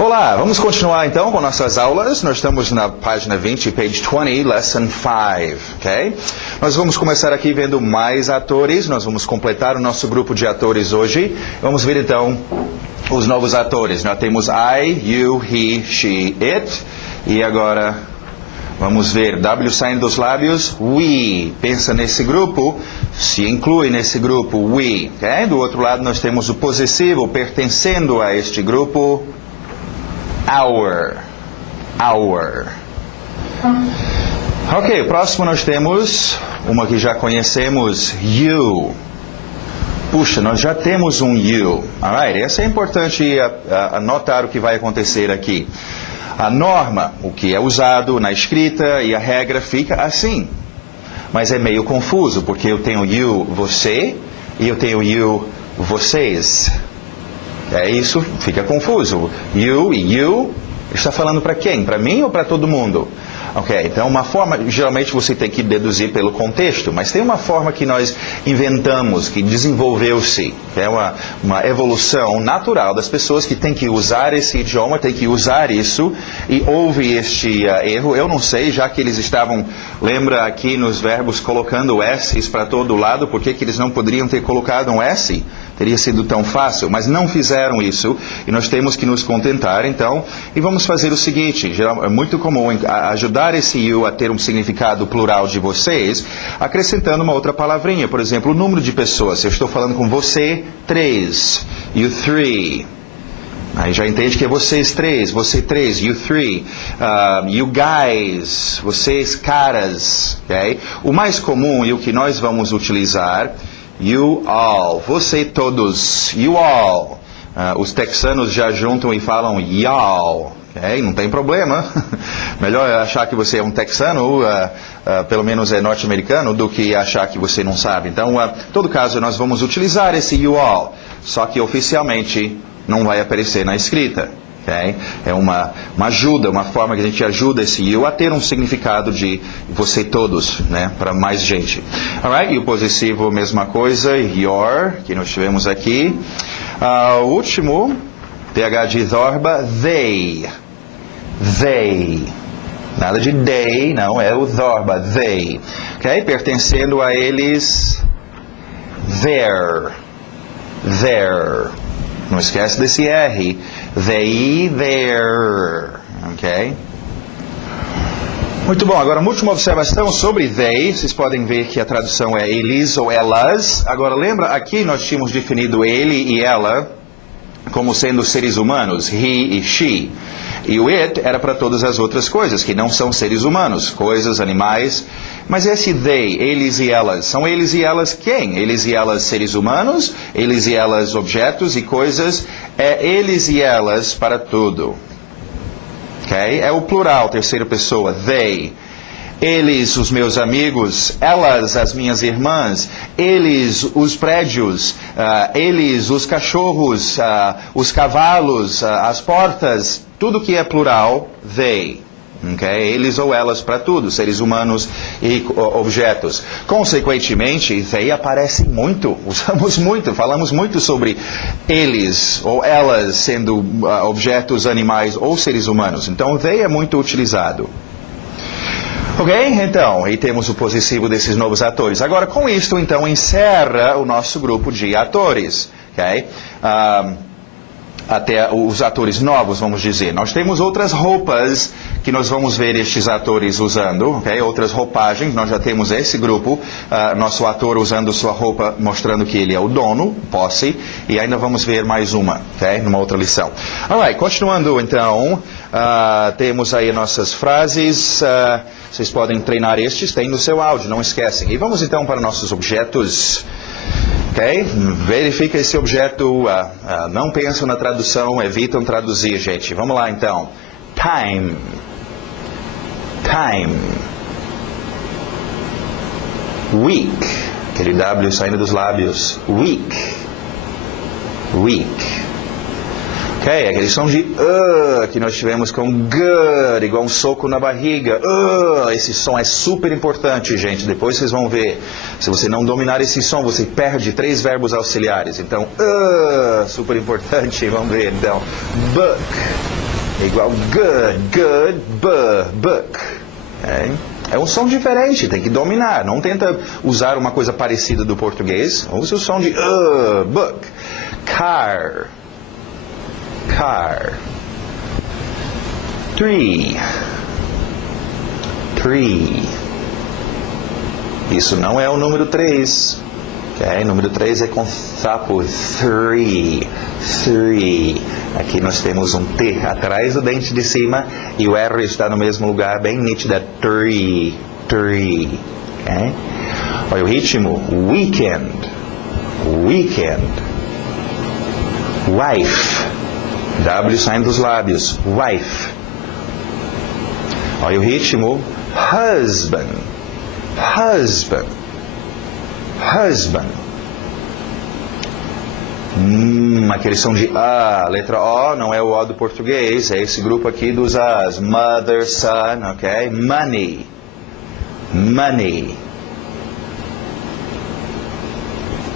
Olá, vamos continuar então com nossas aulas. Nós estamos na página 20, page 20, lesson 5, ok? Nós vamos começar aqui vendo mais atores, nós vamos completar o nosso grupo de atores hoje. Vamos ver então os novos atores. Nós temos I, you, he, she, it. E agora vamos ver W saindo dos lábios, we. Pensa nesse grupo, se inclui nesse grupo, we. Okay? Do outro lado nós temos o possessivo pertencendo a este grupo, our. Ok, próximo nós temos uma que já conhecemos, you. Puxa, nós já temos um you. Alright, essa é importante anotar o que vai acontecer aqui. A norma, o que é usado na escrita e a regra fica assim. Mas é meio confuso, porque eu tenho you, você, e eu tenho you, vocês. Isso fica confuso. You e you, está falando para quem? Para mim ou para todo mundo? Ok, então uma forma, geralmente você tem que deduzir pelo contexto, mas tem uma forma que nós inventamos, que desenvolveu-se, que é uma evolução natural das pessoas que têm que usar esse idioma, têm que usar isso, e houve este erro, eu não sei, já que eles estavam, lembra aqui nos verbos, colocando S's para todo lado, por que eles não poderiam ter colocado um S? Teria sido tão fácil, mas não fizeram isso, e nós temos que nos contentar, então, e vamos fazer o seguinte, é muito comum ajudar esse you a ter um significado plural de vocês, acrescentando uma outra palavrinha, por exemplo, o número de pessoas. Eu estou falando com você, 3, you 3. Aí já entende que é vocês 3, você 3, you 3, you guys, vocês caras, ok? O mais comum e o que nós vamos utilizar, you all, você todos, you all. Os texanos já juntam e falam y'all, ok? Não tem problema. Melhor achar que você é um texano, pelo menos é norte-americano, do que achar que você não sabe. Então, em todo caso, nós vamos utilizar esse you all, só que oficialmente não vai aparecer na escrita. Okay? É uma ajuda, uma forma que a gente ajuda esse you a ter um significado de você todos, né? Para mais gente. Alright? E o possessivo, mesma coisa, your, que nós tivemos aqui. O último, TH de zorba, they. They. Nada de they, não, é o zorba, they. Okay? Pertencendo a eles, their. Their. Não esquece desse R. They, their. Ok? Muito bom. Agora, uma última observação sobre they. Vocês podem ver que a tradução é eles ou elas. Agora, lembra, aqui nós tínhamos definido ele e ela como sendo seres humanos, he e she. E o it era para todas as outras coisas, que não são seres humanos, coisas, animais. Mas esse they, eles e elas, são eles e elas quem? Eles e elas seres humanos, eles e elas objetos e coisas, é eles e elas para tudo. Okay? É o plural, terceira pessoa, they. Eles, os meus amigos, elas, as minhas irmãs, eles, os prédios, eles, os cachorros, os cavalos, as portas, tudo que é plural, they. Okay? Eles ou elas para tudo, seres humanos e objetos. Consequentemente, they aparece muito, usamos muito, falamos muito sobre eles ou elas sendo objetos, animais ou seres humanos. Então, they é muito utilizado. Ok? Então, aí temos o possessivo desses novos atores. Agora, com isto, então, encerra o nosso grupo de atores. Ok? Até os atores novos, vamos dizer. Nós temos outras roupas que nós vamos ver estes atores usando, ok? Outras roupagens, nós já temos esse grupo, nosso ator usando sua roupa, mostrando que ele é o dono, posse, e ainda vamos ver mais uma, ok? Numa outra lição. Alright, continuando então, temos aí nossas frases, vocês podem treinar estes, tem no seu áudio, não esquecem. E vamos então para nossos objetos. Ok? Verifica esse objeto, não pensam na tradução, evitam traduzir, gente. Vamos lá, então. Time. Time. Week. Aquele W saindo dos lábios. Week. Week. Ok? Aquele som de que nós tivemos com good, igual um soco na barriga. Esse som é super importante, gente. Depois vocês vão ver. Se você não dominar esse som, você perde 3 verbos auxiliares. Então, super importante. Vamos ver, então. Book. É igual good, book. É um som diferente, tem que dominar. Não tenta usar uma coisa parecida do português. Use o som de book. Car. Tree. Isso não é o número 3. Okay? Número 3 é com sapo. Three. Aqui nós temos um T atrás do dente de cima e o R está no mesmo lugar, bem nítida. Tree. Okay? Olha o ritmo. Weekend. Wife. W saindo dos lábios. Wife. Olha o ritmo. Husband. Aquele som de A, letra O, não é o O do português, é esse grupo aqui dos As. Mother, son, ok? Money.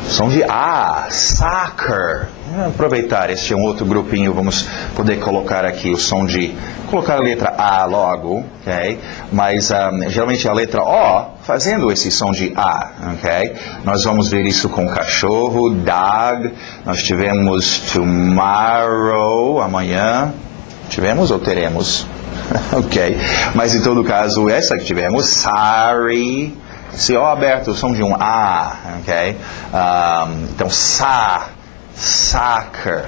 Som de A, soccer. Aproveitar, este é um outro grupinho, vamos poder colocar aqui o som de... Colocar a letra A logo, ok? Mas geralmente a letra O fazendo esse som de A, ok? Nós vamos ver isso com cachorro, dog. Nós tivemos tomorrow, amanhã. Tivemos ou teremos? Ok. Mas em todo caso, essa que tivemos, sorry. Esse O aberto, o som de um A, ok? Então, soccer.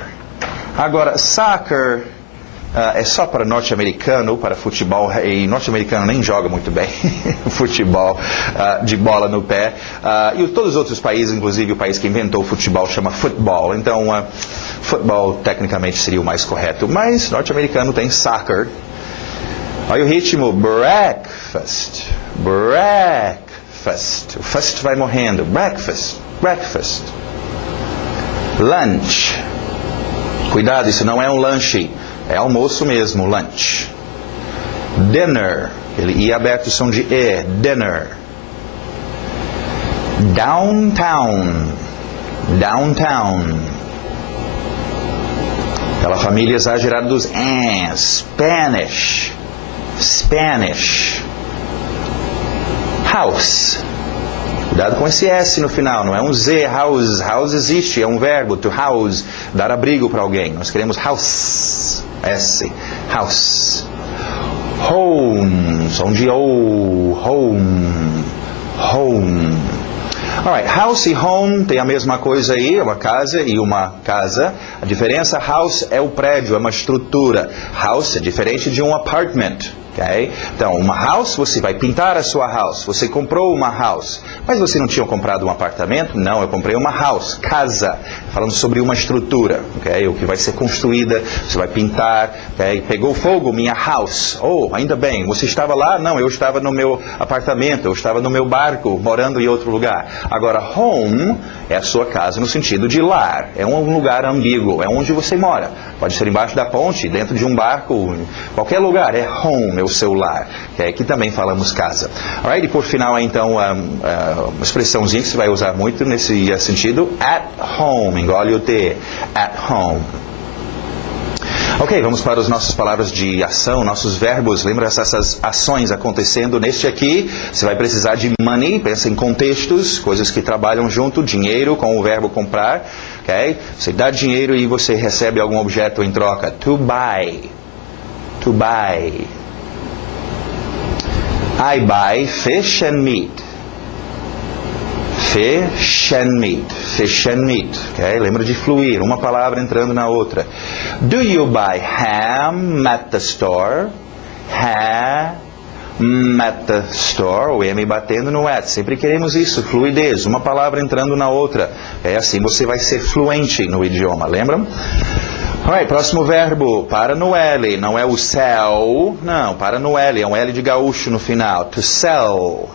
Agora, soccer... é só para norte-americano, para futebol, e norte-americano nem joga muito bem futebol de bola no pé. E todos os outros países, inclusive o país que inventou o futebol, chama football. Então, futebol tecnicamente seria o mais correto, mas norte-americano tem soccer. Olha o ritmo, breakfast. O fast vai morrendo, breakfast. Lunch. Cuidado, isso não é um lanche. É almoço mesmo, lunch. Dinner. Ele I aberto o som de E. Dinner. Downtown. Aquela família exagerada dos Spanish. House. Cuidado com esse S no final, não é um Z, house. House existe, é um verbo, to house, dar abrigo para alguém. Nós queremos house. S. House. Home. Som de O. Home. Alright, house e home tem a mesma coisa aí, uma casa e uma casa. A diferença, house é o prédio, é uma estrutura. House é diferente de um apartment. Okay? Então, uma house, você vai pintar a sua house. Você comprou uma house. Mas você não tinha comprado um apartamento? Não, eu comprei uma house, casa. Falando sobre uma estrutura, okay? O que vai ser construída, você vai pintar. Okay? Pegou fogo, minha house. Oh, ainda bem, você estava lá? Não, eu estava no meu apartamento, eu estava no meu barco, morando em outro lugar. Agora, home é a sua casa no sentido de lar. É um lugar ambíguo, é onde você mora. Pode ser embaixo da ponte, dentro de um barco, qualquer lugar. É home, é o seu lar. Okay? Aqui também falamos casa. Alright? E por final, então, uma expressãozinha que você vai usar muito nesse sentido. At home, engole o T. At home. Ok, vamos para as nossas palavras de ação, nossos verbos. Lembra essas ações acontecendo neste aqui? Você vai precisar de money, pensa em contextos, coisas que trabalham junto, dinheiro com o verbo comprar. Ok? Você dá dinheiro e você recebe algum objeto em troca. To buy. I buy fish and meat. Fish and meat. Okay? Lembra de fluir, uma palavra entrando na outra. Do you buy ham at the store? Ham at the store, o M batendo no at. Sempre queremos isso, fluidez, uma palavra entrando na outra. É assim você vai ser fluente no idioma, lembram? Alright, próximo verbo, para no L, não é o sell, não, para no L, é um L de gaúcho no final. To sell.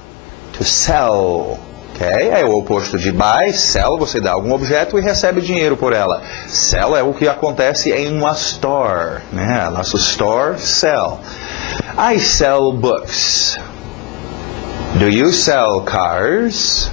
Okay? É o oposto de buy, sell, você dá algum objeto e recebe dinheiro por ela. Sell é o que acontece em uma store, né? Nosso store, sell. I sell books. Do you sell cars?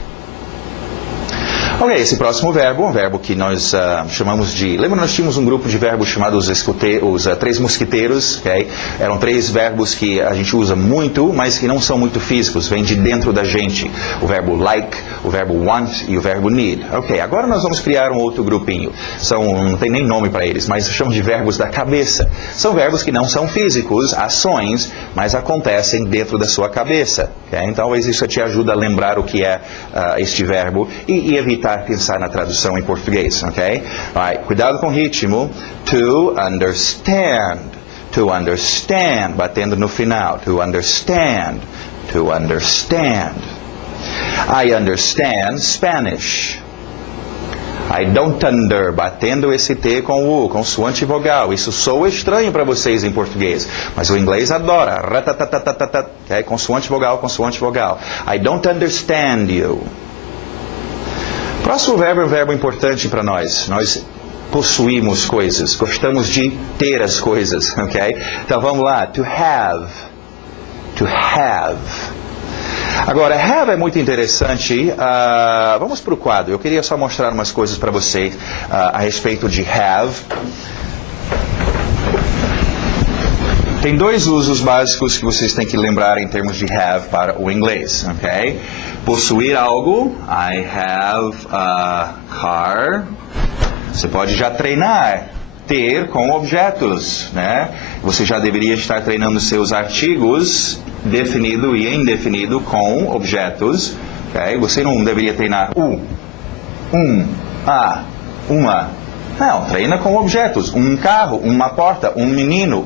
Ok, esse próximo verbo, um verbo que nós chamamos de... Lembra, nós tínhamos um grupo de verbos chamados os três mosquiteiros, ok? Eram três verbos que a gente usa muito, mas que não são muito físicos, vêm de dentro da gente. O verbo like, o verbo want e o verbo need. Ok, agora nós vamos criar um outro grupinho. Não tem nem nome para eles, mas chamamos de verbos da cabeça. São verbos que não são físicos, ações, mas acontecem dentro da sua cabeça. Okay? Então, isso te ajuda a lembrar o que é este verbo e evitar pensar na tradução em português, ok? Right. Cuidado com o ritmo. To understand. To understand. Batendo no final. To understand. To understand. I understand Spanish. I don't under, batendo esse T com o U, consoante e vogal. Isso soa estranho para vocês em português, mas o inglês adora. Okay? Consoante, vogal, consoante, vogal. I don't understand you. Próximo verbo é um verbo importante para nós. Nós possuímos coisas, gostamos de ter as coisas, ok? Então vamos lá. To have. To have. Agora, have é muito interessante. Vamos para o quadro. Eu queria só mostrar umas coisas para vocês a respeito de have. Tem dois usos básicos que vocês têm que lembrar em termos de have para o inglês, ok? Possuir algo. I have a car. Você pode já treinar. Ter com objetos, né? Você já deveria estar treinando seus artigos definido e indefinido com objetos, okay? Você não deveria treinar uma. Não, treina com objetos. Um carro, uma porta, um menino,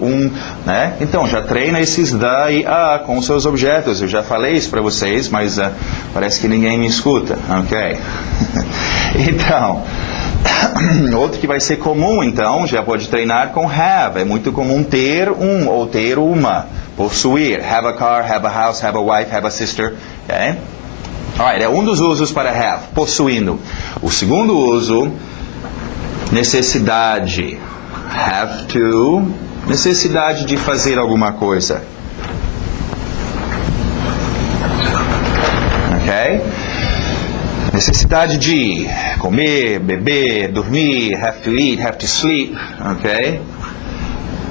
né? Então, já treina esses da e a com seus objetos. Eu já falei isso para vocês, mas parece que ninguém me escuta, ok? Então... Outro que vai ser comum, então, já pode treinar com have. É muito comum ter ou ter uma. Possuir. Have a car, have a house, have a wife, have a sister. Okay? Alright, é um dos usos para have, possuindo. O segundo uso, necessidade. Have to. Necessidade de fazer alguma coisa. Ok? Necessidade de comer, beber, dormir, have to eat, have to sleep, ok?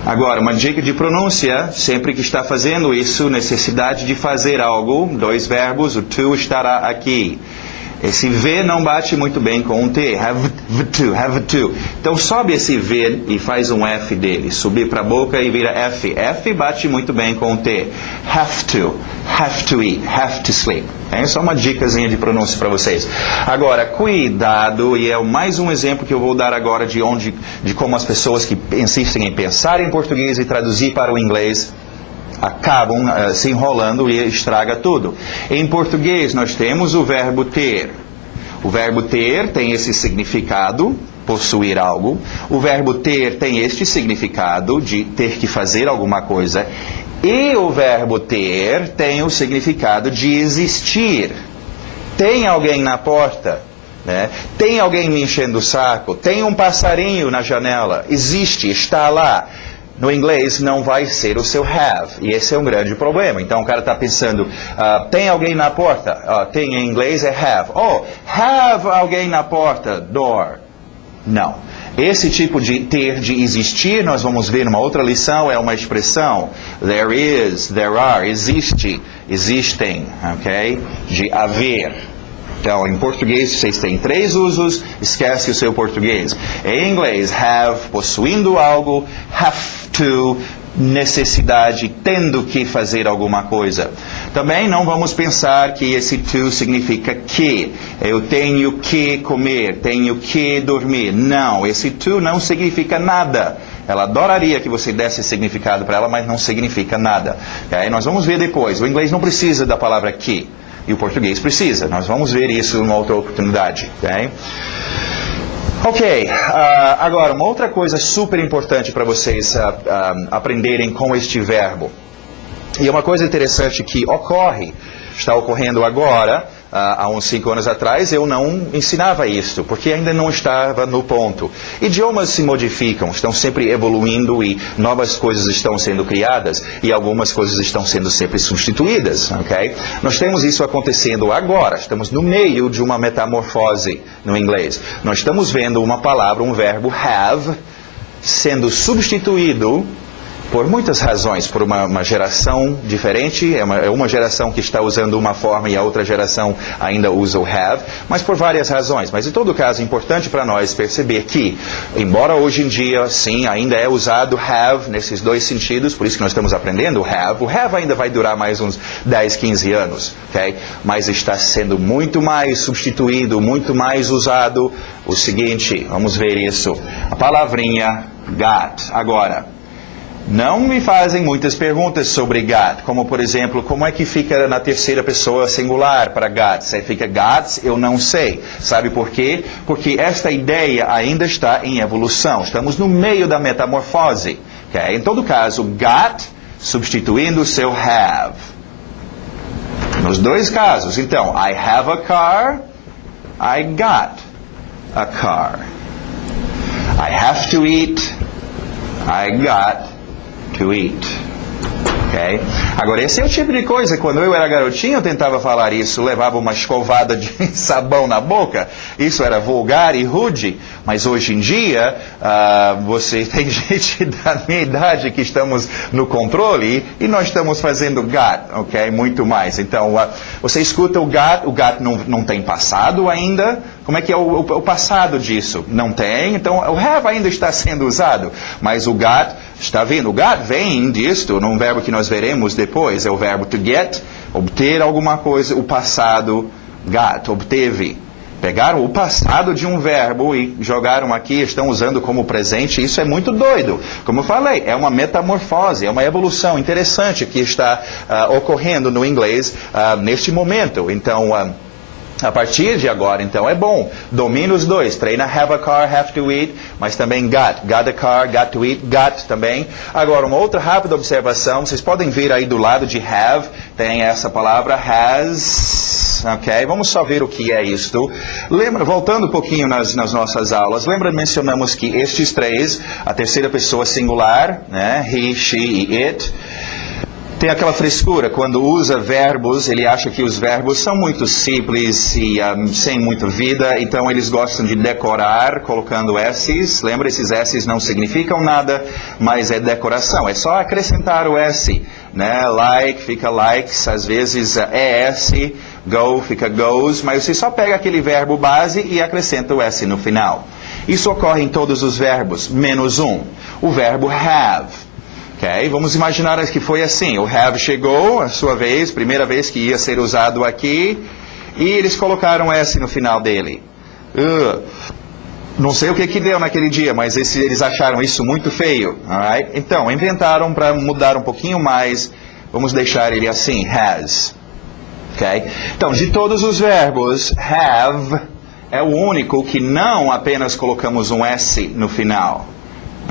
Agora, uma dica de pronúncia, sempre que está fazendo isso, necessidade de fazer algo, dois verbos, o to estará aqui. Esse V não bate muito bem com um T, have to. Então sobe esse V e faz um F dele, subir para a boca e vira F. F bate muito bem com o T. Have to eat, have to sleep. É só uma dicasinha de pronúncia para vocês. Agora, cuidado, e é mais um exemplo que eu vou dar agora de como as pessoas que insistem em pensar em português e traduzir para o inglês acabam se enrolando e estraga tudo. Em português nós temos o verbo ter. O verbo ter tem esse significado, possuir algo. O verbo ter tem este significado de ter que fazer alguma coisa. E o verbo ter tem o significado de existir. Tem alguém na porta, né? Tem alguém me enchendo o saco. Tem um passarinho na janela. Existe, está lá. No inglês não vai ser o seu have, e esse é um grande problema. Então o cara está pensando, tem alguém na porta? Tem em inglês é have. Oh, have alguém na porta, door. Não. Esse tipo de ter, de existir, nós vamos ver numa outra lição, é uma expressão. There is, there are, existe, existem, ok? De haver. Então, em português, vocês têm três usos, esquece o seu português. Em inglês, have, possuindo algo, have to, necessidade, tendo que fazer alguma coisa. Também não vamos pensar que esse to significa que. Eu tenho que comer, tenho que dormir. Não, esse to não significa nada. Ela adoraria que você desse significado para ela, mas não significa nada. Okay? Nós vamos ver depois. O inglês não precisa da palavra que. E o português precisa. Nós vamos ver isso numa outra oportunidade. Ok. Agora, uma outra coisa super importante para vocês aprenderem com este verbo. E é uma coisa interessante que está ocorrendo agora, há uns 5 anos atrás, eu não ensinava isso, porque ainda não estava no ponto. Idiomas se modificam, estão sempre evoluindo e novas coisas estão sendo criadas e algumas coisas estão sendo sempre substituídas, ok? Nós temos isso acontecendo agora, estamos no meio de uma metamorfose no inglês. Nós estamos vendo uma palavra, um verbo have, sendo substituído por muitas razões, por uma geração diferente, é uma geração que está usando uma forma e a outra geração ainda usa o have, mas por várias razões. Mas em todo caso é importante para nós perceber que, embora hoje em dia, sim, ainda é usado have nesses dois sentidos, por isso que nós estamos aprendendo o have ainda vai durar mais uns 10, 15 anos, ok? Mas está sendo muito mais substituído, muito mais usado. O seguinte, vamos ver isso, a palavrinha got. Agora, não me fazem muitas perguntas sobre got, como por exemplo, como é que fica na terceira pessoa singular para got? Se fica got, eu não sei. Sabe por quê? Porque esta ideia ainda está em evolução. Estamos no meio da metamorfose. Okay? Em todo caso, got substituindo o seu have. Nos dois casos. Então, I have a car, I got a car. I have to eat, I got to eat. Okay? Agora, esse é o tipo de coisa, quando eu era garotinho, eu tentava falar isso, levava uma escovada de sabão na boca, isso era vulgar e rude, mas hoje em dia, você tem gente da minha idade que estamos no controle e nós estamos fazendo got, ok? Muito mais. Então, você escuta o got não tem passado ainda. Como é que é o passado disso? Não tem, então o have ainda está sendo usado, mas o got está vindo. O got vem disto, num verbo que nós veremos depois, é o verbo to get, obter alguma coisa, o passado, got, obteve. Pegaram o passado de um verbo e jogaram aqui, estão usando como presente, isso é muito doido. Como eu falei, é uma metamorfose, é uma evolução interessante que está ocorrendo no inglês neste momento. Então, a partir de agora, então, é bom. Domina os dois. Treina have a car, have to eat, mas também got. Got a car, got to eat, got também. Agora, uma outra rápida observação. Vocês podem ver aí do lado de have, tem essa palavra has. Ok? Vamos só ver o que é isto. Lembra, voltando um pouquinho nas nossas aulas, mencionamos que estes três, a terceira pessoa singular, né? He, she e it, tem aquela frescura, quando usa verbos, ele acha que os verbos são muito simples e sem muita vida, então eles gostam de decorar colocando S's. Lembra, esses S's não significam nada, mas é decoração, é só acrescentar o S, né? Like, fica likes, às vezes ES, go, fica goes, mas você só pega aquele verbo base e acrescenta o S no final. Isso ocorre em todos os verbos, menos um, o verbo have. Okay? Vamos imaginar que foi assim, o have chegou, a sua vez, primeira vez que ia ser usado aqui, e eles colocaram S no final dele. Não sei o que deu naquele dia, mas eles acharam isso muito feio. Alright? Então, inventaram para mudar um pouquinho mais, vamos deixar ele assim, has. Okay? Então, de todos os verbos, have é o único que não apenas colocamos um S no final.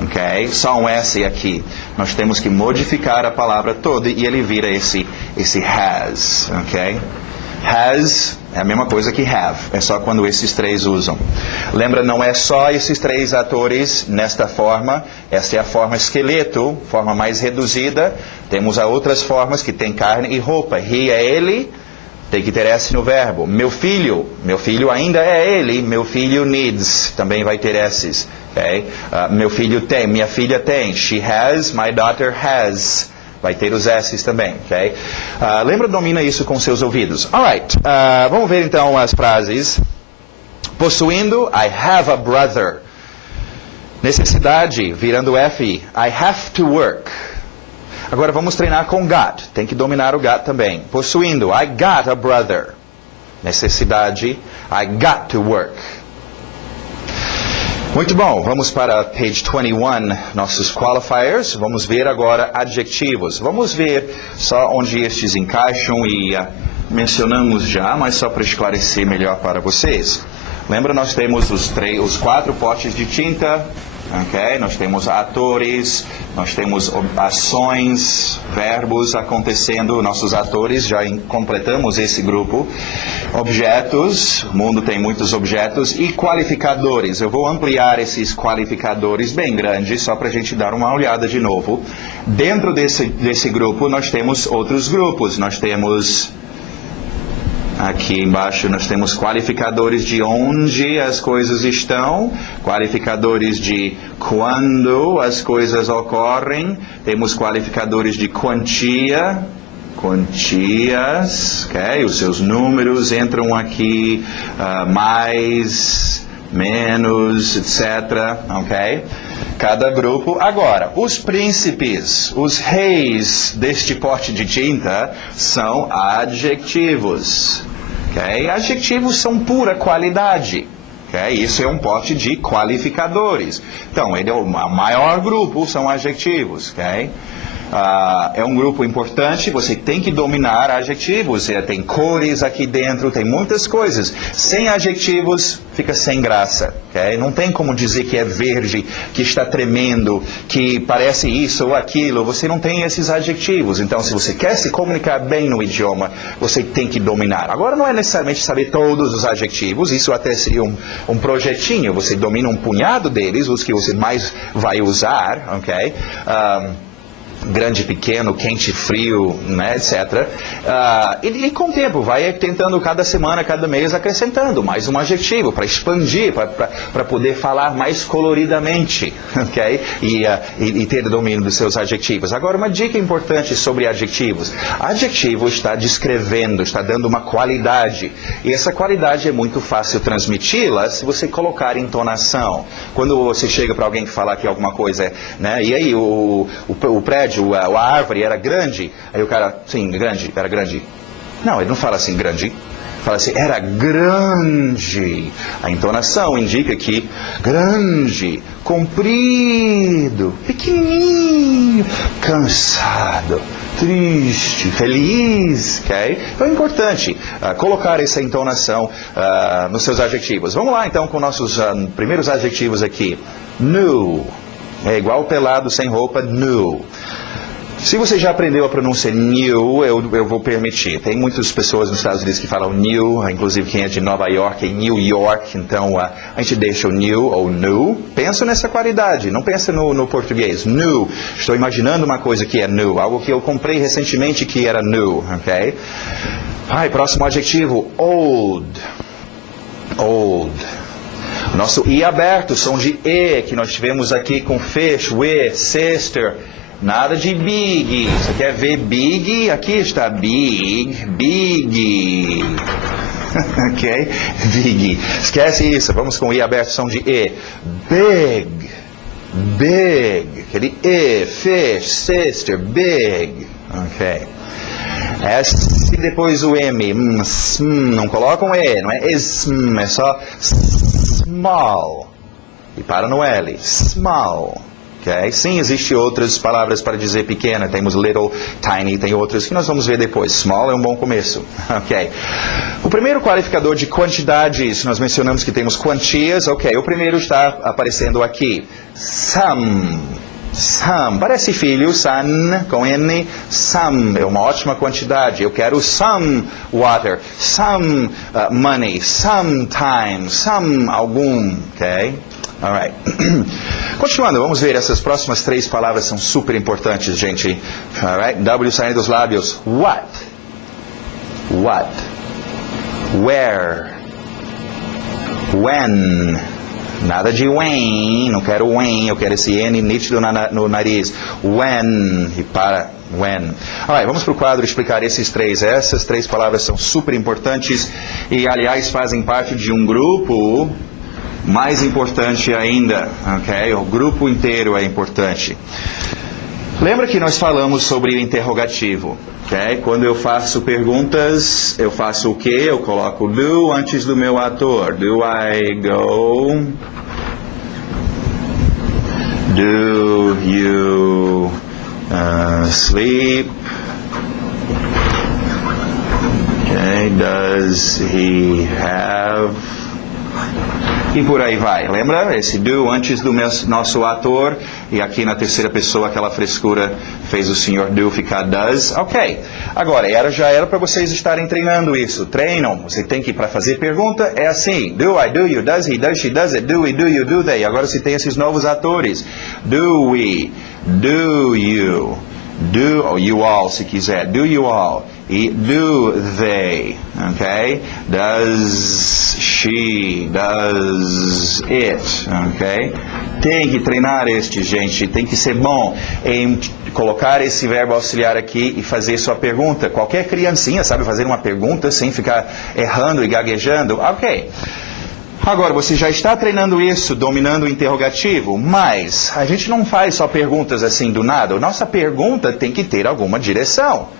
Ok? Só um S aqui. Nós temos que modificar a palavra toda e ele vira esse has. Ok? Has é a mesma coisa que have. É só quando esses três usam. Lembra, não é só esses três atores nesta forma. Esta é a forma esqueleto, forma mais reduzida. Temos outras formas que tem carne e roupa. He é ele. Tem que ter S no verbo. Meu filho ainda é ele. Meu filho needs, também vai ter S's. Okay? Meu filho tem, minha filha tem. She has, my daughter has. Vai ter os S's também. Okay? Lembra, domina isso com seus ouvidos. Alright, vamos ver então as frases. Possuindo, I have a brother. Necessidade, virando F, I have to work. Agora vamos treinar com got. Tem que dominar o got também. Possuindo, I got a brother. Necessidade, I got to work. Muito bom, vamos para page 21, nossos qualifiers. Vamos ver agora adjetivos. Vamos ver só onde estes encaixam e mencionamos já, mas só para esclarecer melhor para vocês. Lembra, nós temos os 4 potes de tinta, ok? Nós temos atores, nós temos ações, verbos acontecendo, nossos atores, já completamos esse grupo. Objetos, o mundo tem muitos objetos, e qualificadores. Eu vou ampliar esses qualificadores bem grandes, só para a gente dar uma olhada de novo. Dentro desse grupo, nós temos outros grupos. Nós temos... Aqui embaixo nós temos qualificadores de onde as coisas estão, qualificadores de quando as coisas ocorrem, temos qualificadores de quantia, quantias, ok? Os seus números entram aqui, mais, menos, etc, ok? Cada grupo. Agora, os príncipes, os reis deste pote de tinta são adjetivos. Okay? Adjetivos são pura qualidade. Okay? Isso é um pote de qualificadores. Então, ele é o maior grupo, são adjetivos. Okay? É um grupo importante, você tem que dominar adjetivos. Tem cores aqui dentro, tem muitas coisas. Sem adjetivos, fica sem graça. Okay? Não tem como dizer que é verde, que está tremendo, que parece isso ou aquilo. Você não tem esses adjetivos. Então, se você quer se comunicar bem no idioma, você tem que dominar. Agora, não é necessariamente saber todos os adjetivos. Isso até seria um projetinho. Você domina um punhado deles, os que você mais vai usar. Ok? Grande, pequeno, quente, frio, né, etc. E com o tempo, vai tentando cada semana, cada mês, acrescentando mais um adjetivo para expandir, para poder falar mais coloridamente, ok? E ter domínio dos seus adjetivos. Agora, uma dica importante sobre adjetivos. Adjetivo está descrevendo, está dando uma qualidade. E essa qualidade é muito fácil transmiti-la se você colocar entonação. Quando você chega para alguém falar que alguma coisa, né, e aí o prédio, a árvore era grande, aí o cara, sim, grande, era grande. Não, ele não fala assim, grande. Fala assim, era grande. A entonação indica que grande, comprido, pequenininho, cansado, triste, feliz, ok? Então é importante colocar essa entonação nos seus adjetivos. Vamos lá então com nossos primeiros adjetivos aqui. Nu. É igual pelado, sem roupa, nu. Se você já aprendeu a pronúncia new, eu vou permitir. Tem muitas pessoas nos Estados Unidos que falam new, inclusive quem é de Nova York é New York, então a gente deixa o new ou new. Pensa nessa qualidade, não pensa no português. New, estou imaginando uma coisa que é new, algo que eu comprei recentemente que era new, ok? Próximo adjetivo, old. Old. Nosso I aberto, som de E, que nós tivemos aqui com fish, with, sister. Nada de big. Você quer ver big? Aqui está big, big. Ok? Big. Esquece isso. Vamos com o I aberto, som de E. Big. Big. Aquele E, fish, sister, big. Ok. S depois o M. Não coloca um E, não é é só small. E para no L. Small. Okay? Sim, existem outras palavras para dizer pequena. Temos little, tiny, tem outras que nós vamos ver depois. Small é um bom começo. Ok. O primeiro qualificador de quantidades, nós mencionamos que temos quantias. Ok, o primeiro está aparecendo aqui. Some. Some. Parece filho, son, com N. Some é uma ótima quantidade. Eu quero some water, some money, some time, some algum. Ok? Alright. Continuando, vamos ver essas próximas 3 palavras são super importantes, gente. Alright? W saindo dos lábios. What? What? Where? When? Nada de when, não quero when, eu quero esse N nítido no nariz. When, e para when. Alright, vamos para o quadro explicar esses 3. Essas 3 palavras são super importantes e, aliás, fazem parte de um grupo mais importante ainda, ok? O grupo inteiro é importante. Lembra que nós falamos sobre o interrogativo, ok? Quando eu faço perguntas, eu faço o quê? Eu coloco do antes do meu ator. Do I go? Do you sleep? Okay. Does he have E por aí vai. Lembra? Esse do antes do nosso ator. E aqui na terceira pessoa, aquela frescura fez o senhor do ficar does. Ok. Agora, já era para vocês estarem treinando isso. Treinam. Você tem que, para fazer pergunta, é assim. Do, I, do, you, does, he, does, she, does it, do, we, do, you, do, they. Agora você tem esses novos atores. Do we, do you, do, ou you all se quiser. Do you all. E do they, ok? Does she, does it, ok? Tem que treinar gente, tem que ser bom em colocar esse verbo auxiliar aqui e fazer sua pergunta. Qualquer criancinha sabe fazer uma pergunta sem ficar errando e gaguejando, ok? Agora, você já está treinando isso, dominando o interrogativo, mas a gente não faz só perguntas assim do nada. Nossa pergunta tem que ter alguma direção.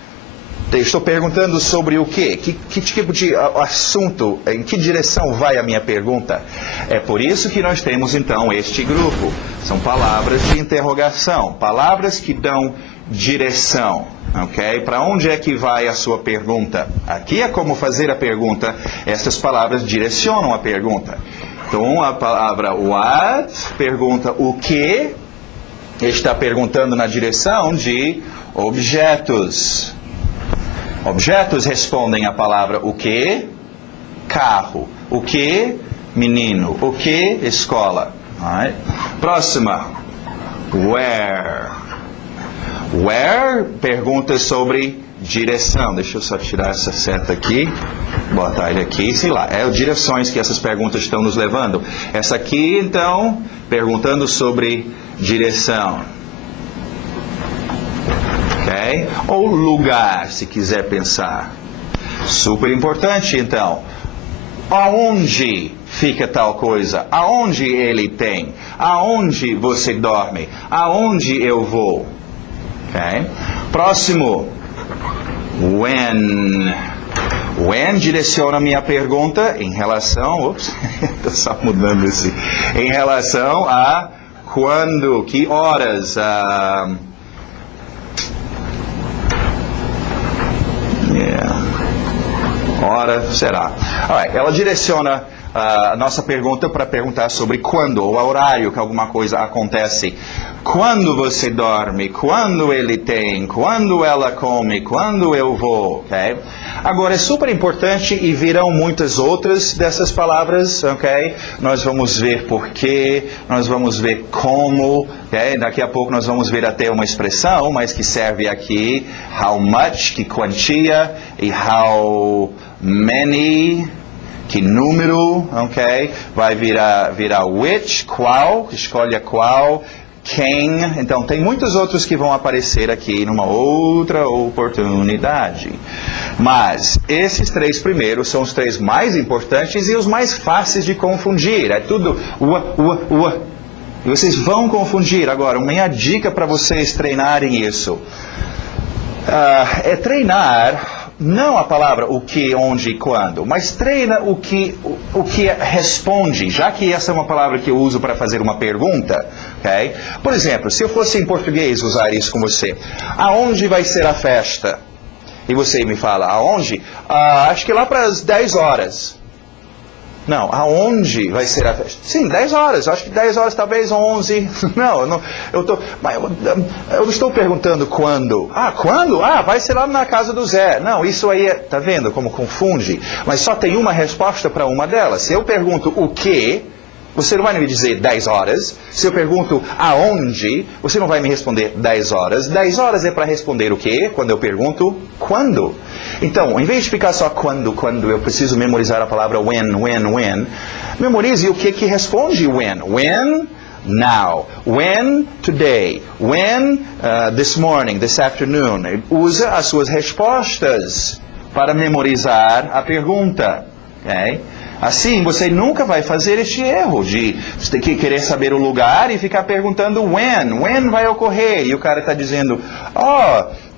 Estou perguntando sobre o quê? Que tipo de assunto? Em que direção vai a minha pergunta? É por isso que nós temos, então, este grupo. São palavras de interrogação. Palavras que dão direção. Ok? Para onde é que vai a sua pergunta? Aqui é como fazer a pergunta. Essas palavras direcionam a pergunta. Então, a palavra what pergunta o que. Está perguntando na direção de objetos. Objetos respondem a palavra o que? Carro. O que? Menino. O que? Escola. Right. Próxima. Where. Where pergunta sobre direção. Deixa eu só tirar essa seta aqui. Botar ele aqui. Sei lá. É as direções que essas perguntas estão nos levando. Essa aqui, então, perguntando sobre direção. Okay? Ou lugar, se quiser pensar. Super importante, então. Aonde fica tal coisa? Aonde ele tem? Aonde você dorme? Aonde eu vou? Okay? Próximo. When. When direciona a minha pergunta em relação... Ops, estou só mudando esse. Em relação a quando, que horas... Hora, será? Alright, ela direciona a nossa pergunta para perguntar sobre quando, ou horário que alguma coisa acontece. Quando você dorme, quando ele tem, quando ela come, quando eu vou, ok? Agora, é super importante e virão muitas outras dessas palavras, ok? Nós vamos ver porquê, nós vamos ver como, ok? Daqui a pouco nós vamos ver até uma expressão, mas que serve aqui, how much, que quantia, e how many, que número, ok? Vai virar which, qual, escolha qual, quem. Então, tem muitos outros que vão aparecer aqui numa outra oportunidade. Mas, esses três primeiros são os três mais importantes e os mais fáceis de confundir. É tudo E vocês vão confundir. Agora, uma dica para vocês treinarem isso. É treinar... Não a palavra o que, onde e quando, mas treina o que responde, já que essa é uma palavra que eu uso para fazer uma pergunta. Okay? Por exemplo, se eu fosse em português usar isso com você, aonde vai ser a festa? E você me fala, aonde? Acho que lá para as 10 horas. Não, aonde vai ser a festa? Sim, 10 horas. Acho que 10 horas, talvez 11. Não, eu não estou perguntando quando. Quando? Vai ser lá na casa do Zé. Não, isso aí, tá vendo como confunde? Mas só tem uma resposta para uma delas. Se eu pergunto o que, você não vai me dizer 10 horas. Se eu pergunto aonde, você não vai me responder 10 horas. 10 horas é para responder o quê? Quando eu pergunto quando. Então, em vez de ficar só quando, eu preciso memorizar a palavra when, memorize o que responde when. When, now. When, today. When, this morning, this afternoon. Usa as suas respostas para memorizar a pergunta. Okay? Assim, você nunca vai fazer este erro de você ter que querer saber o lugar e ficar perguntando when vai ocorrer? E o cara está dizendo,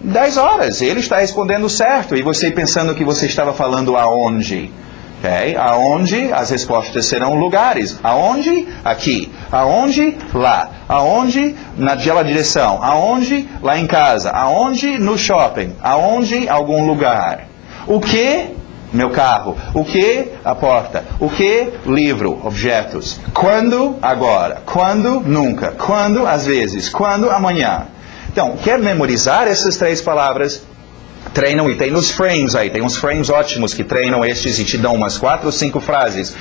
10 horas, ele está respondendo certo. E você pensando que você estava falando aonde. Okay? Aonde as respostas serão lugares. Aonde? Aqui. Aonde? Lá. Aonde? Naquela direção. Aonde? Lá em casa. Aonde? No shopping. Aonde? Algum lugar. O que? Meu carro. O que? A porta. O que? Livro. Objetos. Quando? Agora. Quando? Nunca. Quando? Às vezes. Quando? Amanhã. Então, quer memorizar essas 3 palavras? Treinam, e tem nos frames aí, tem uns frames ótimos que treinam estes e te dão umas 4 ou 5 frases,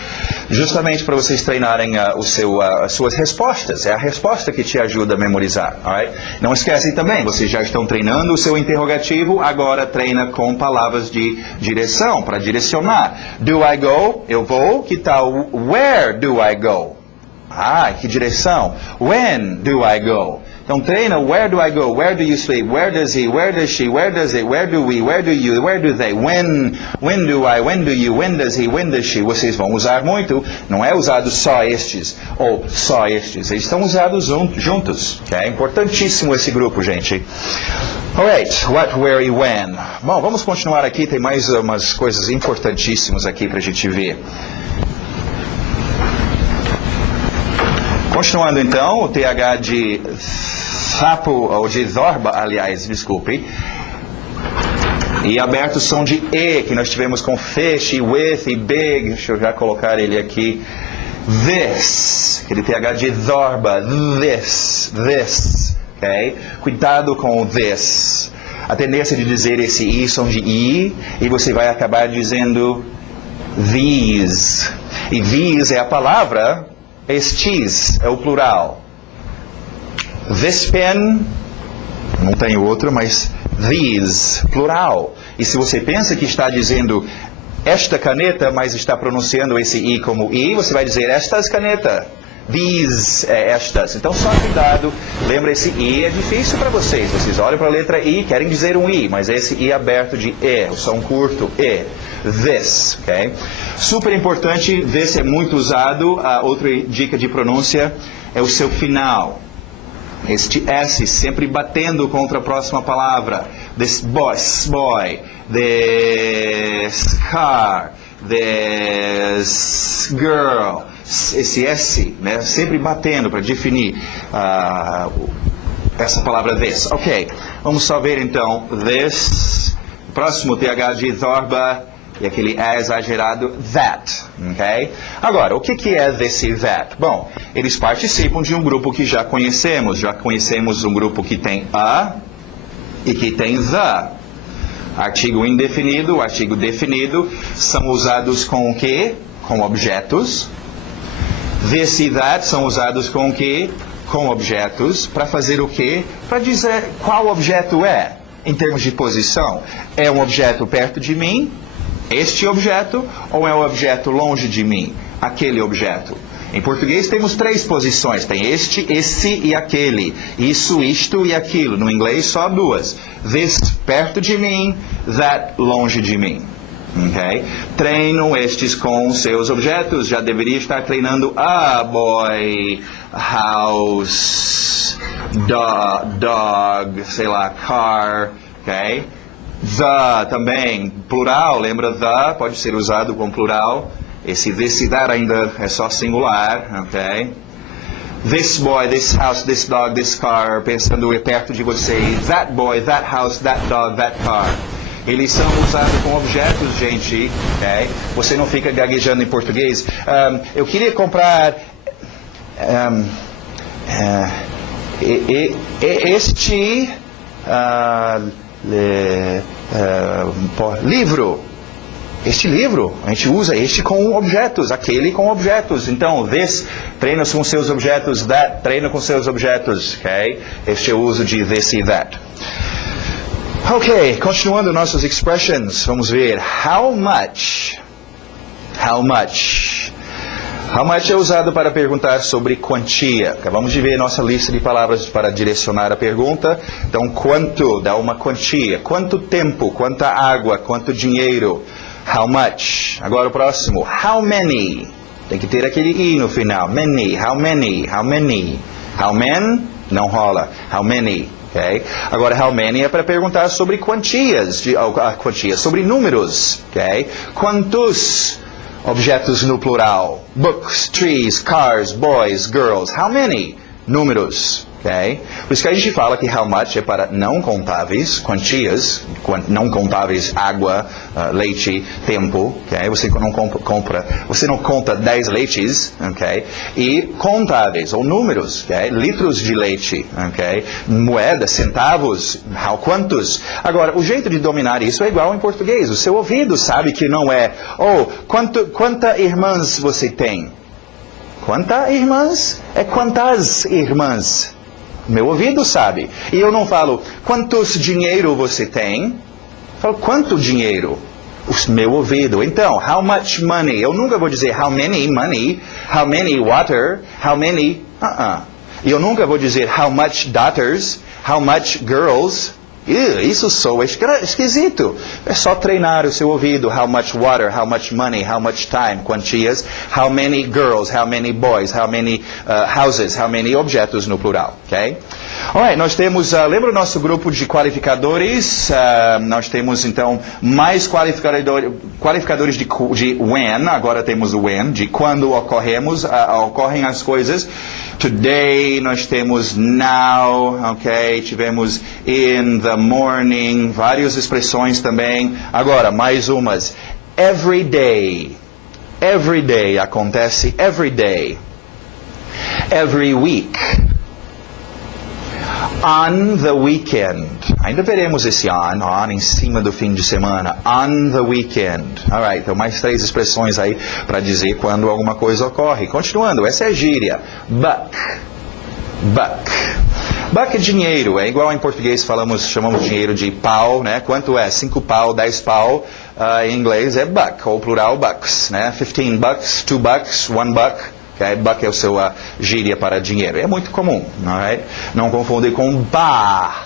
justamente para vocês treinarem as suas respostas. É a resposta que te ajuda a memorizar. Alright? Não esquecem também, vocês já estão treinando o seu interrogativo, agora treina com palavras de direção, para direcionar. Do I go? Eu vou. Que tal where do I go? Ah, que direção. When do I go? Então treina where do I go, where do you sleep, where does he, where does she, where does it, where do we, where do you, where do they, when do I, when do you, when does he, when does she. Vocês vão usar muito, não é usado só estes ou só estes, eles estão usados juntos. É importantíssimo esse grupo, gente. Alright, what, where e when. Bom, vamos continuar aqui, tem mais umas coisas importantíssimas aqui para a gente ver. Continuando então, o TH de sapo, ou de zorba, aliás, desculpe. E aberto o som de E, que nós tivemos com fish, e with, e big. Deixa eu já colocar ele aqui. This, aquele TH de zorba, this, ok? Cuidado com o this. A tendência de dizer esse I, som de I, e você vai acabar dizendo these. E these é a palavra... Estes é o plural. This pen, não tem outro, mas these, plural. E se você pensa que está dizendo esta caneta, mas está pronunciando esse I como I, você vai dizer estas caneta. These, estas. Então só cuidado, lembra, esse I é difícil para vocês. Vocês olham para a letra I, querem dizer um I, mas esse I aberto de E, o som curto, E. This, ok? Super importante, this é muito usado. A outra dica de pronúncia é o seu final. Este S sempre batendo contra a próxima palavra. This boy, this car, this girl. Esse S, né, sempre batendo para definir essa palavra this. Ok, vamos só ver então. This, próximo TH de zorba. E aquele é exagerado, that, ok? Agora, o que é this e that? Bom, eles participam de um grupo que já conhecemos. Já conhecemos um grupo que tem a e que tem the. Artigo indefinido, artigo definido, são usados com o quê? Com objetos. This e that são usados com o quê? Com objetos. Para fazer o quê? Para dizer qual objeto é. Em termos de posição, é um objeto perto de mim? Este objeto, ou é um objeto longe de mim? Aquele objeto. Em português temos 3 posições. Tem este, esse e aquele. Isso, isto e aquilo. No inglês só 2. This, perto de mim. That, longe de mim. Okay? Treino estes com seus objetos. Já deveria estar treinando a boy, house, dog, sei lá, car. Ok? The também, plural, lembra the, pode ser usado com plural. Esse this e that ainda é só singular, ok? This boy, this house, this dog, this car, pensando perto de você. That boy, that house, that dog, that car. Eles são usados com objetos, gente, ok? Você não fica gaguejando em português. Eu queria comprar este... livro. Este livro, a gente usa este com objetos, aquele com objetos. Então, this treina com seus objetos, that treina com seus objetos, ok? Este é o uso de this e that. Ok, continuando nossas expressions, vamos ver. How much? How much? How much é usado para perguntar sobre quantia. Acabamos de ver nossa lista de palavras para direcionar a pergunta. Então, quanto dá uma quantia. Quanto tempo, quanta água, quanto dinheiro. How much. Agora o próximo. How many. Tem que ter aquele I no final. Many. How many. How many. How many? Não rola. How many. Okay? Agora, how many é para perguntar sobre quantias. Sobre números. Okay? Quantos objetos no plural? Books, trees, cars, boys, girls. How many? Números. Okay? Por isso que a gente fala que how much é para não contáveis, quantias, não contáveis, água, leite, tempo. Okay? Você não conta 10 leites, okay? E contáveis, ou números, okay? Litros de leite, okay? Moedas, centavos, quantos. Agora, o jeito de dominar isso é igual em português. O seu ouvido sabe que não é, quantas irmãs você tem? Quantas irmãs? É quantas irmãs? Meu ouvido sabe. E eu não falo, quantos dinheiro você tem? Eu falo, quanto dinheiro? O meu ouvido. Então, how much money? Eu nunca vou dizer how many money, how many water, how many... E eu nunca vou dizer how much daughters, how much girls... Isso soa esquisito. É só treinar o seu ouvido. How much water, how much money, how much time, quantias. How many girls, how many boys, how many houses, how many objetos no plural. Okay? Alright, nós temos, lembra o nosso grupo de qualificadores? Nós temos então mais qualificadores de when. Agora temos o when, de quando ocorrem as coisas. Today, nós temos now, ok? Tivemos in the morning, várias expressões também. Agora, mais umas. Every day. Every day acontece every day. Every week. On the weekend. Ainda veremos esse on em cima do fim de semana. On the weekend. Alright, então mais 3 expressões aí para dizer quando alguma coisa ocorre. Continuando, essa é gíria. Buck. Buck. Buck é dinheiro. É igual em português chamamos dinheiro de pau, né? Quanto é? 5 pau, 10 pau. Em inglês é buck, ou plural bucks, né? 15 bucks, 2 bucks, 1 buck. Okay? Buck é o seu gíria para dinheiro. É muito comum. Right? Não confundir com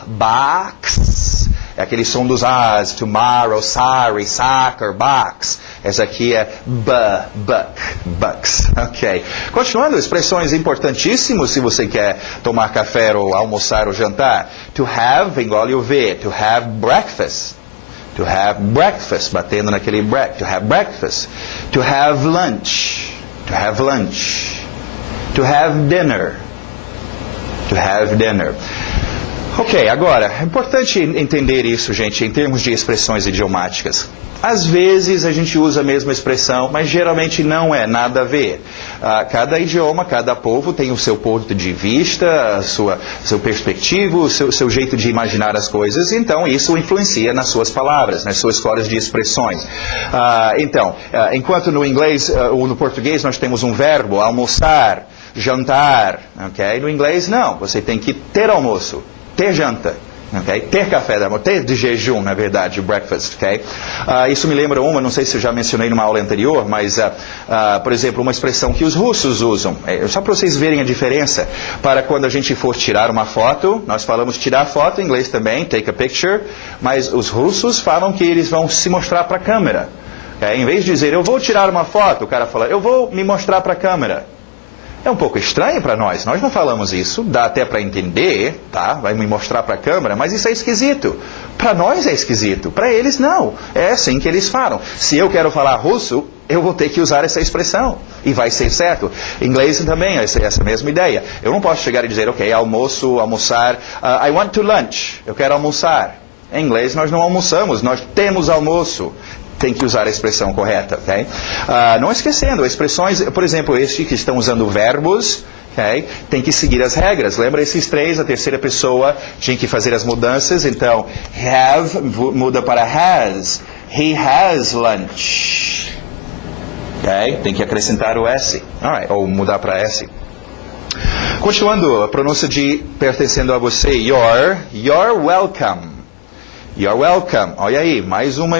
bucks. É aquele som dos As. Tomorrow, sorry, soccer, bucks. Essa aqui é bucks. Ok. Continuando, expressões importantíssimas se você quer tomar café ou almoçar ou jantar. To have, engole o V. To have breakfast. To have breakfast, batendo naquele to have breakfast. To have lunch. To have lunch. To have dinner. To have dinner. Ok, agora, é importante entender isso, gente, em termos de expressões idiomáticas. Às vezes a gente usa a mesma expressão, mas geralmente não é nada a ver. Cada idioma, cada povo tem o seu ponto de vista, seu perspectivo, o seu jeito de imaginar as coisas, então isso influencia nas suas palavras, nas suas escolas de expressões. Enquanto no inglês ou no português nós temos um verbo, almoçar, jantar, ok? No inglês não, você tem que ter almoço, ter janta. Okay? Ter café da manhã, ter de jejum, na verdade, breakfast. Okay? Isso me lembra não sei se eu já mencionei numa aula anterior, mas, por exemplo, uma expressão que os russos usam. Só para vocês verem a diferença. Para quando a gente for tirar uma foto, nós falamos tirar foto, em inglês também, take a picture, mas os russos falam que eles vão se mostrar para a câmera. Okay? Em vez de dizer, eu vou tirar uma foto, o cara fala, eu vou me mostrar para a câmera. É um pouco estranho para nós não falamos isso, dá até para entender, tá? Vai me mostrar para a câmera, mas isso é esquisito. Para nós é esquisito, para eles não. É assim que eles falam. Se eu quero falar russo, eu vou ter que usar essa expressão, e vai ser certo. Em inglês também é essa mesma ideia. Eu não posso chegar e dizer, ok, almoçar, I want to lunch, eu quero almoçar. Em inglês nós não almoçamos, nós temos almoço. Tem que usar a expressão correta, ok? Não esquecendo, expressões, por exemplo, que estão usando verbos, ok? Tem que seguir as regras. Lembra esses 3, a terceira pessoa tinha que fazer as mudanças, então, have muda para has. He has lunch. Ok? Tem que acrescentar o S, alright, ou mudar para S. Continuando, a pronúncia de pertencendo a você, you're welcome. You're welcome. Olha aí, mais uma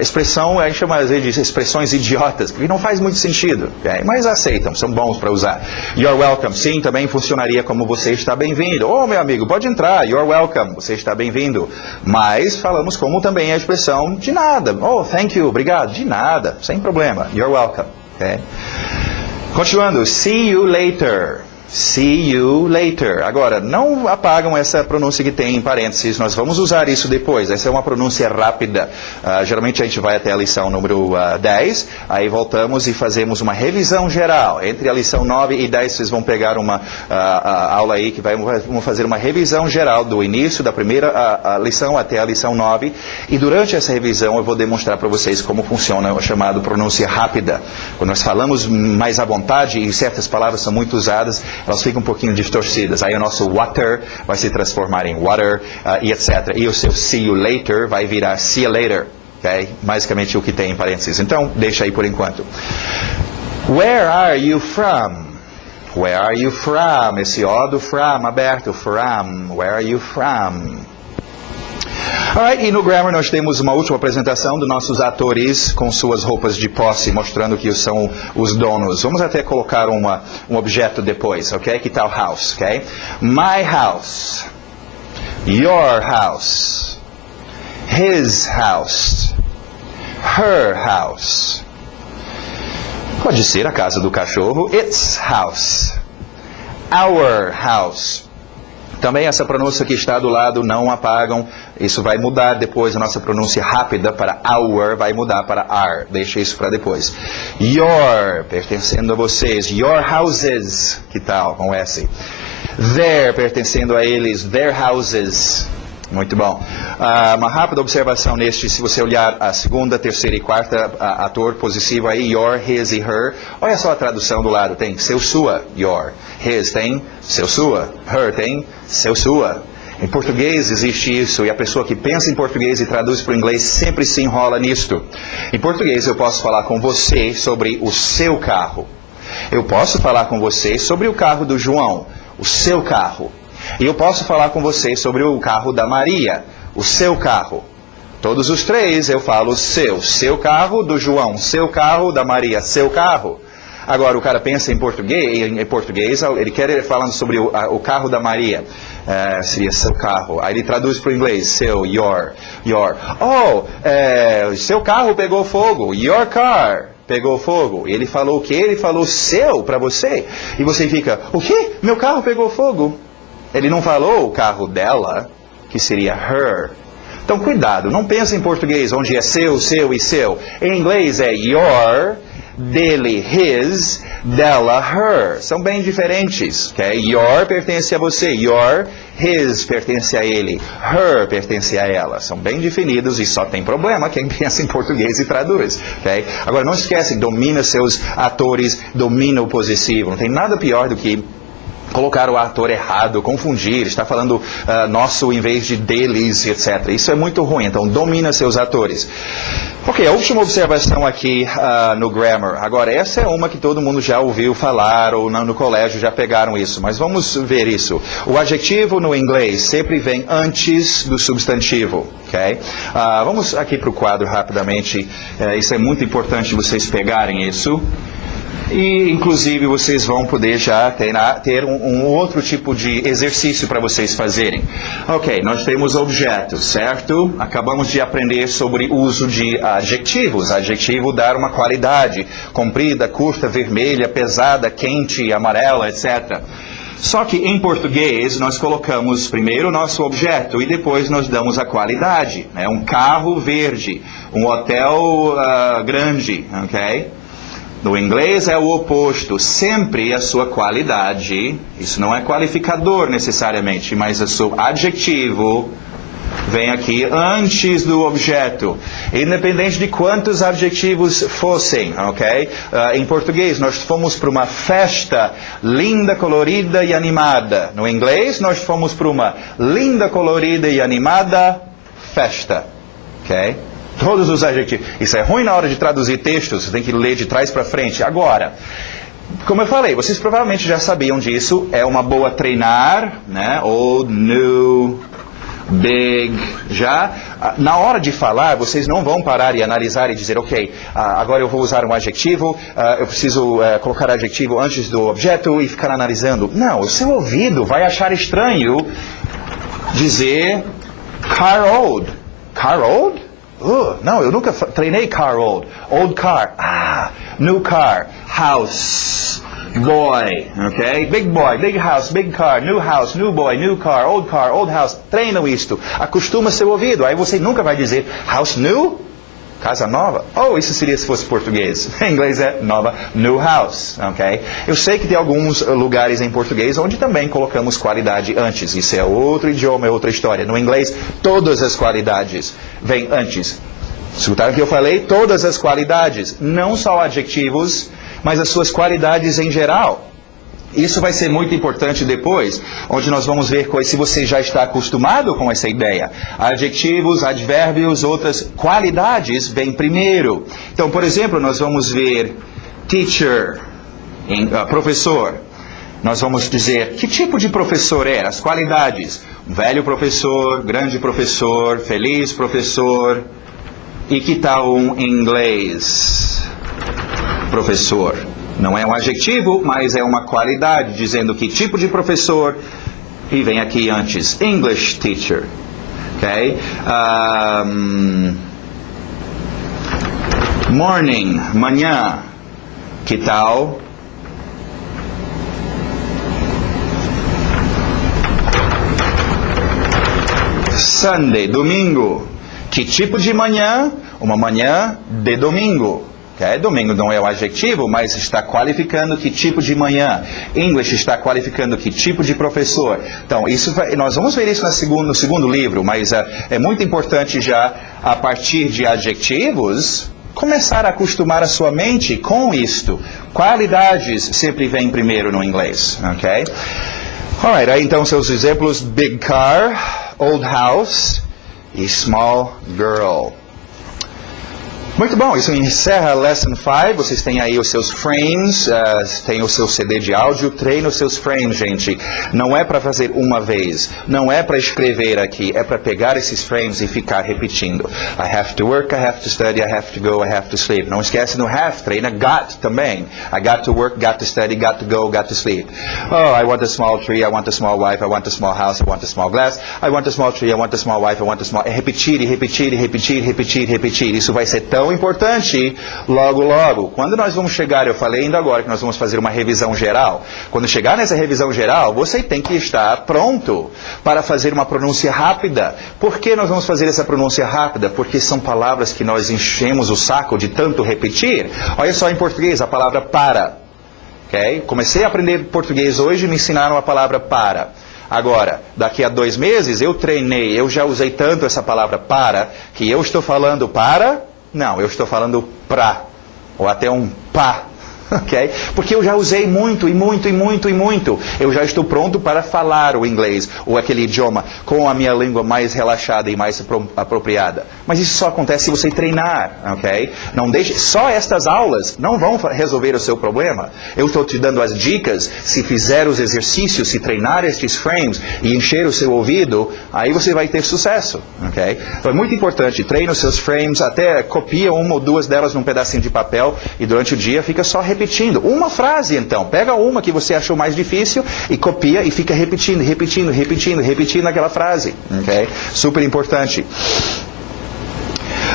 expressão, a gente chama às vezes de expressões idiotas, porque não faz muito sentido, okay? Mas aceitam, são bons para usar. You're welcome, sim, também funcionaria como você está bem-vindo. Oh, meu amigo, pode entrar, you're welcome, você está bem-vindo. Mas falamos como também a expressão de nada. Oh, thank you, obrigado, de nada, sem problema. You're welcome, okay? Continuando, see you later. See you later. Agora, não apagam essa pronúncia que tem em parênteses, nós vamos usar isso depois. Essa é uma pronúncia rápida. Geralmente a gente vai até a lição número 10, aí voltamos e fazemos uma revisão geral. Entre a lição 9 e 10, vocês vão pegar uma aula aí que vamos fazer uma revisão geral do início da primeira lição até a lição 9. E durante essa revisão eu vou demonstrar para vocês como funciona o chamado pronúncia rápida. Quando nós falamos mais à vontade e certas palavras são muito usadas, elas ficam um pouquinho distorcidas. Aí o nosso water vai se transformar em water e etc. E o seu see you later vai virar see you later. Okay? Basicamente o que tem em parênteses. Então, deixa aí por enquanto. Where are you from? Where are you from? Esse O do from aberto. From. Where are you from? Alright, e no Grammar nós temos uma última apresentação dos nossos atores com suas roupas de posse, mostrando que são os donos. Vamos até colocar um objeto depois, ok? Que tal house, ok? My house, your house, his house, her house. Pode ser a casa do cachorro, its house, our house. Também essa pronúncia que está do lado, não apagam. Isso vai mudar depois, a nossa pronúncia rápida para our vai mudar para are. Deixa isso para depois. Your, pertencendo a vocês. Your houses, que tal com S? Their, pertencendo a eles. Their houses. Muito bom. Uma rápida observação neste, se você olhar a segunda, terceira e quarta ator possessivo aí, your, his e her. Olha só a tradução do lado, tem seu, sua, your. His tem seu, sua. Her tem seu, sua. Em português existe isso, e a pessoa que pensa em português e traduz para o inglês sempre se enrola nisto. Em português eu posso falar com você sobre o seu carro. Eu posso falar com você sobre o carro do João, o seu carro. E eu posso falar com vocês sobre o carro da Maria, o seu carro. Todos os três eu falo seu carro do João, seu carro da Maria, seu carro. Agora o cara pensa em português, ele quer falando sobre o carro da Maria, seria seu carro. Aí ele traduz para o inglês, seu, your. Oh, seu carro pegou fogo, your car pegou fogo. Ele falou o quê? Ele falou seu para você. E você fica, o quê? Meu carro pegou fogo. Ele não falou o carro dela, que seria her. Então, cuidado, não pense em português, onde é seu e seu. Em inglês é your, dele, his, dela, her. São bem diferentes. Okay? Your pertence a você, your, his pertence a ele, her pertence a ela. São bem definidos e só tem problema quem pensa em português e traduz. Okay? Agora, não esquece, domina seus atores, domina o possessivo. Não tem nada pior do que colocar o ator errado, confundir, está falando nosso em vez de deles, etc. Isso é muito ruim, então domina seus atores. Ok, a última observação aqui no Grammar. Agora, essa é uma que todo mundo já ouviu falar, ou no colégio já pegaram isso, mas vamos ver isso. O adjetivo no inglês sempre vem antes do substantivo, ok? Vamos aqui para o quadro rapidamente, isso é muito importante vocês pegarem isso. E, inclusive, vocês vão poder já ter um outro tipo de exercício para vocês fazerem. Ok, nós temos objetos, certo? Acabamos de aprender sobre o uso de adjetivos. Adjetivo dar uma qualidade, comprida, curta, vermelha, pesada, quente, amarela, etc. Só que em português nós colocamos primeiro o nosso objeto e depois nós damos a qualidade. Né? Um carro verde, um hotel grande, ok? No inglês é o oposto, sempre a sua qualidade, isso não é qualificador necessariamente, mas o seu adjetivo vem aqui antes do objeto, independente de quantos adjetivos fossem, ok? Em português, nós fomos para uma festa linda, colorida e animada. No inglês, nós fomos para uma linda, colorida e animada festa, ok? Todos os adjetivos. Isso é ruim na hora de traduzir textos, você tem que ler de trás para frente. Agora, como eu falei, vocês provavelmente já sabiam disso, é uma boa treinar, né? Old, new, big, já. Na hora de falar, vocês não vão parar e analisar e dizer, ok, agora eu vou usar um adjetivo, eu preciso colocar adjetivo antes do objeto e ficar analisando. Não, o seu ouvido vai achar estranho dizer car old. Car old? Não, eu nunca treinei car old. Old car. New car. House. boy, ok? Big boy, big house, big car, new boy, new car, old house. Treinam isto. Acostuma seu ouvido. Aí você nunca vai dizer house new, casa nova. Oh, isso seria se fosse português. Em inglês é nova, new house, ok? Eu sei que tem alguns lugares em português onde também colocamos qualidade antes. Isso é outro idioma, é outra história. No inglês, todas as qualidades vêm antes. Escutaram o que eu falei? Todas as qualidades, não só adjetivos, mas as suas qualidades em geral. Isso vai ser muito importante depois, onde nós vamos ver se você já está acostumado com essa ideia. Adjetivos, advérbios, outras qualidades vêm primeiro. Então, por exemplo, nós vamos ver teacher, professor. Nós vamos dizer que tipo de professor é, as qualidades. Velho professor, grande professor, feliz professor. E que tal um inglês? Professor. Não é um adjetivo, mas é uma qualidade, dizendo que tipo de professor. E vem aqui antes, English teacher. Ok? Morning, manhã. Que tal? Sunday, domingo. Que tipo de manhã? Uma manhã de domingo. Okay? Domingo não é o adjetivo, mas está qualificando que tipo de manhã. English está qualificando que tipo de professor. Então, nós vamos ver isso no segundo livro, mas é muito importante já, a partir de adjetivos, começar a acostumar a sua mente com isto. Qualidades sempre vêm primeiro no inglês. Okay? Alright, aí então seus exemplos: big car, old house e small girl. Muito bom, isso encerra a Lesson 5. Vocês têm aí os seus frames, tem o seu CD de áudio. Treine os seus frames, gente. Não é para fazer uma vez, não é para escrever aqui, é para pegar esses frames e ficar repetindo. I have to work, I have to study, I have to go, I have to sleep. Não esquece no have, treina got também. I got to work, got to study, got to go, got to sleep. Oh, I want a small tree, I want a small wife, I want a small house, I want a small glass. I want a small tree, I want a small wife, I want a small... É repetir, repetir, repetir, repetir, repetir. Isso vai ser tão importante logo, logo. Quando nós vamos chegar, eu falei ainda agora que nós vamos fazer uma revisão geral. Quando chegar nessa revisão geral, você tem que estar pronto para fazer uma pronúncia rápida. Por que nós vamos fazer essa pronúncia rápida? Porque são palavras que nós enchemos o saco de tanto repetir. Olha só em português, a palavra para. Okay? Comecei a aprender português hoje e me ensinaram a palavra para. Agora, daqui a 2 meses, eu treinei, eu já usei tanto essa palavra para, que eu estou falando para... Não, eu estou falando pra, ou até um pá, ok? Porque eu já usei muito, e muito, e muito, e muito. Eu já estou pronto para falar o inglês, ou aquele idioma, com a minha língua mais relaxada e mais apropriada. Mas isso só acontece se você treinar, ok? Não deixe, só estas aulas não vão resolver o seu problema. Eu estou te dando as dicas. Se fizer os exercícios, se treinar estes frames e encher o seu ouvido, aí você vai ter sucesso, ok? Então é muito importante, treine os seus frames, até copia 1 ou 2 delas num pedacinho de papel e durante o dia fica só repetindo. Uma frase, então. Pega uma que você achou mais difícil e copia e fica repetindo, repetindo, repetindo, repetindo aquela frase. Ok? Super importante.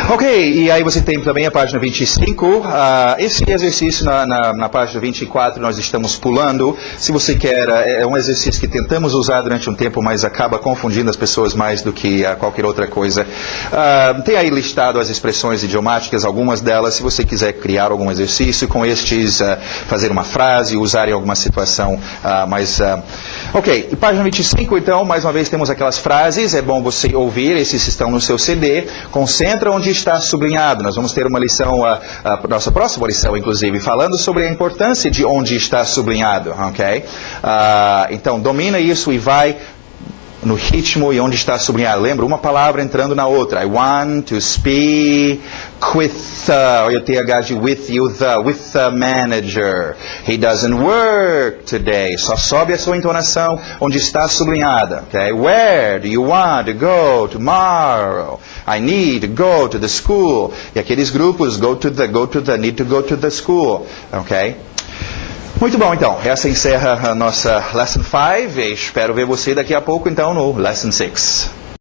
Ok, e aí você tem também a página 25. Esse exercício na página 24 nós estamos pulando. Se você quer, é um exercício que tentamos usar durante um tempo, mas acaba confundindo as pessoas mais do que qualquer outra coisa. Tem aí listado as expressões idiomáticas, algumas delas. Se você quiser criar algum exercício com estes, fazer uma frase, usar em alguma situação Ok, e página 25, então, mais uma vez temos aquelas frases. É bom você ouvir, esses estão no seu CD. Concentra onde está sublinhado. Nós vamos ter uma lição, nossa próxima lição, inclusive, falando sobre a importância de onde está sublinhado, ok? Então, domina isso e vai no ritmo e onde está sublinhado. Lembra, uma palavra entrando na outra. I want to speak with, olha o TH de with the manager. He doesn't work today. Só sobe a sua entonação onde está sublinhada. Okay? Where do you want to go tomorrow? I need to go to the school. E aqueles grupos, go to the, need to go to the school. Ok? Muito bom, então. Essa encerra a nossa Lesson 5. Espero ver você daqui a pouco, então, no Lesson 6.